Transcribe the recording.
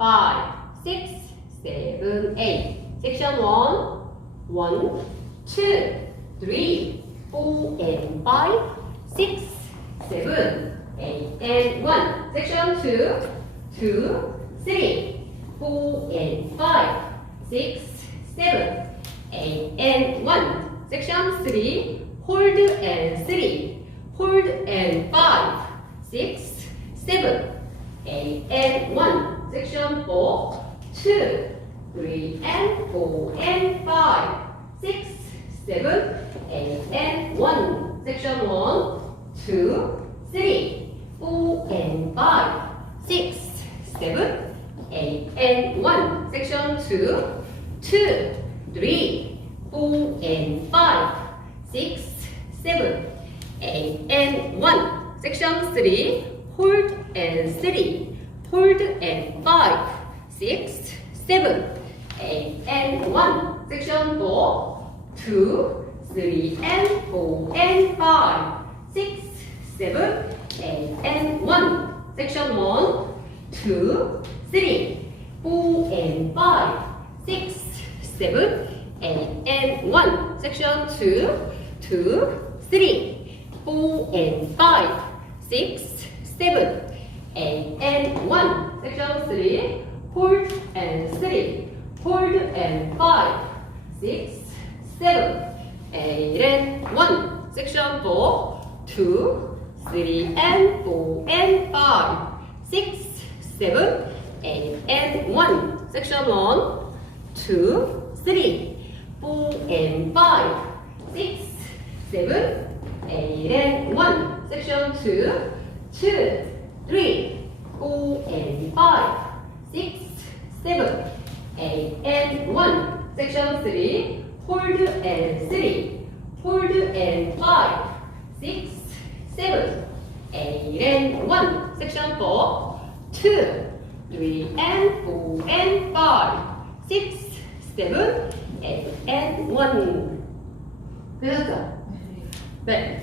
6, 7, 8. Section 1, 1, 2, 3, 4, and 5, 6, 7, 8, and 1. Section 2, 2, 3, 4, and 5, 6, 7, 8, and 1. Section 3, hold and 3, hold and 5, 6, 7, 8, and 1. Section 4, 2, 3, and 4, and 5, 6, 7, 8, and 1. Section 1, 2, 3, 4, and 5, 6, 7, 8, and 1. Section 2, 2, 3, 4, and 5, 6, 7, 8, and 1. Section 3, hold and 3, hold and 5, 6, 7, 8, and 1. Section 4, 2, 3, and 4, and 5, 6, 7, 8, and 1. Section 1, 2, 3, 4, and 5, 6, 7, 8, and 1. Section 2, 2, 3, 4, and 5, 6, 7, 8, and 1. Section 3, hold and 3, hold and 5, 6, 7, 8, and 1. Section 4, 2, 3, and 4, and 5, 6, 7, 8, and 1. Section 1, 2, 3, 4, and 5, 6, 7, 8, and 1. Section 2, 2, 3, 4, and 5, 6, 7, 8, and 1. Section 3, hold and 3, hold and 5, 6, 7, 8, and 1. Section 4, 2, 3, and 4, and 5, 6, 7, 8, and 1. 되셨죠? 네.